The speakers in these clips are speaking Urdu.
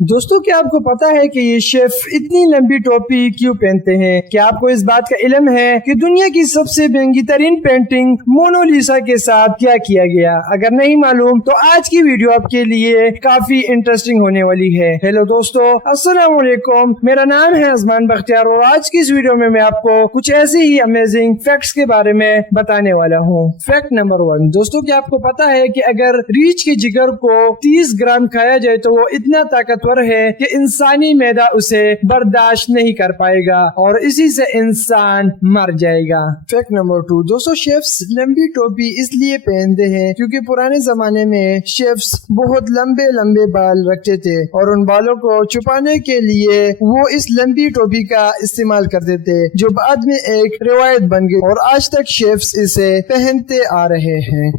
دوستو کیا آپ کو پتا ہے کہ یہ شیف اتنی لمبی ٹوپی کیوں پہنتے ہیں؟ کیا آپ کو اس بات کا علم ہے کہ دنیا کی سب سے مہنگی ترین پینٹنگ مونالیزا کے ساتھ کیا کیا گیا؟ اگر نہیں معلوم تو آج کی ویڈیو آپ کے لیے کافی انٹرسٹنگ ہونے والی ہے۔ ہیلو دوستو، السلام علیکم، میرا نام ہے ازمان بختیار اور آج کی اس ویڈیو میں آپ کو کچھ ایسی ہی امیزنگ فیکٹس کے بارے میں بتانے والا ہوں۔ فیکٹ نمبر 1، دوستو کیا آپ کو پتا ہے کہ اگر ریچھ کے جگر کو 30 گرام کھایا جائے تو وہ اتنا طاقتور ہے کہ انسانی معدہ اسے برداشت نہیں کر پائے گا اور اسی سے انسان مر جائے گا۔ فیکٹ نمبر 2، دوستو شیفز لمبی ٹوپی اس لیے پہنتے ہیں کیونکہ پرانے زمانے میں شیفز بہت لمبے لمبے بال رکھتے تھے اور ان بالوں کو چھپانے کے لیے وہ اس لمبی ٹوپی کا استعمال کرتے تھے، جو بعد میں ایک روایت بن گئی اور آج تک شیفز اسے پہنتے آ رہے ہیں۔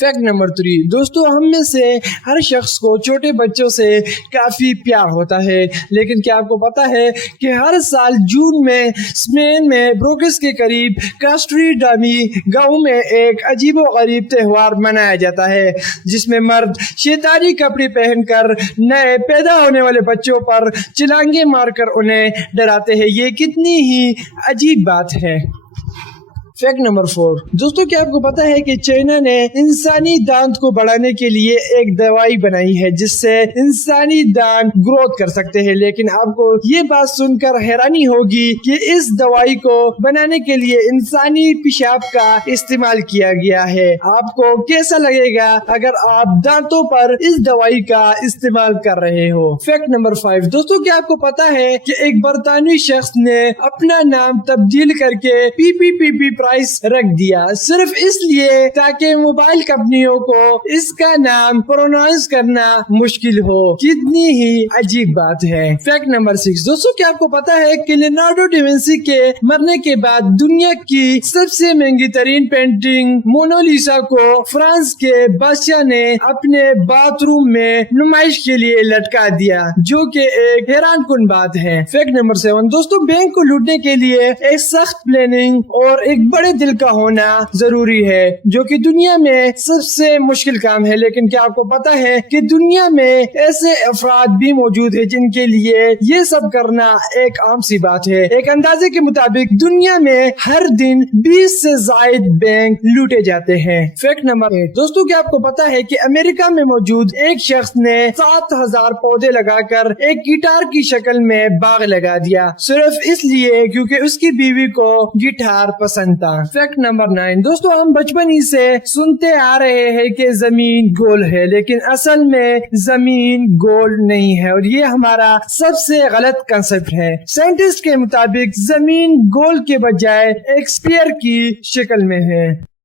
فیکٹ نمبر 3، دوستو ہم میں سے ہر شخص کو چھوٹے بچوں سے کافی پیار ہوتا ہے، لیکن کیا آپ کو پتا ہے کہ ہر سال جون میں اسپین میں بروکس کے قریب کاسٹری ڈامی گاؤں میں ایک عجیب و غریب تہوار منایا جاتا ہے جس میں مرد شیطانی کپڑے پہن کر نئے پیدا ہونے والے بچوں پر چلانگے مار کر انہیں ڈراتے ہیں۔ یہ کتنی ہی عجیب بات ہے۔ فیکٹ نمبر 4، دوستو کیا آپ کو پتا ہے کہ چائنا نے انسانی دانت کو بڑھانے کے لیے ایک دوائی بنائی ہے جس سے انسانی دانت گروتھ کر سکتے ہیں، لیکن آپ کو یہ بات سن کر حیرانی ہوگی کہ اس دوائی کو بنانے کے لیے انسانی پیشاب کا استعمال کیا گیا ہے۔ آپ کو کیسا لگے گا اگر آپ دانتوں پر اس دوائی کا استعمال کر رہے ہو؟ فیکٹ نمبر 5، دوستو کیا آپ کو پتا ہے کہ ایک برطانوی شخص نے اپنا نام تبدیل کر کے پی پرائس رکھ دیا صرف اس لیے تاکہ موبائل کمپنیوں کو اس کا نام پروناؤنس کرنا مشکل ہو۔ کتنی ہی عجیب بات ہے۔ فیکٹ نمبر 6، دوستو کیا آپ کو پتا ہے کہ لیونارڈو ڈا ونسی کے مرنے کے بعد دنیا کی سب سے مہنگی ترین پینٹنگ مونالیزا کو فرانس کے بادشاہ نے اپنے باتھ روم میں نمائش کے لیے لٹکا دیا، جو کہ ایک حیران کن بات ہے۔ فیکٹ نمبر 7، دوستو بینک کو لوٹنے کے لیے ایک سخت پلاننگ اور ایک بڑے دل کا ہونا ضروری ہے، جو کہ دنیا میں سب سے مشکل کام ہے، لیکن کیا آپ کو پتا ہے کہ دنیا میں ایسے افراد بھی موجود ہیں جن کے لیے یہ سب کرنا ایک عام سی بات ہے۔ ایک اندازے کے مطابق دنیا میں ہر دن 20 سے زائد بینک لوٹے جاتے ہیں۔ فیکٹ نمبر 8، دوستو کیا آپ کو پتا ہے کہ امریکہ میں موجود ایک شخص نے 7000 پودے لگا کر ایک گٹار کی شکل میں باغ لگا دیا صرف اس لیے کیونکہ اس کی بیوی کو گٹار پسند تھا۔ فیکٹ نمبر 9، دوستو ہم بچپن ہی سے سنتے آ رہے ہیں کہ زمین گول ہے، لیکن اصل میں زمین گول نہیں ہے اور یہ ہمارا سب سے غلط کنسپٹ ہے۔ سائنٹسٹ کے مطابق زمین گول کے بجائے ایک اسفیئر کی شکل میں ہے۔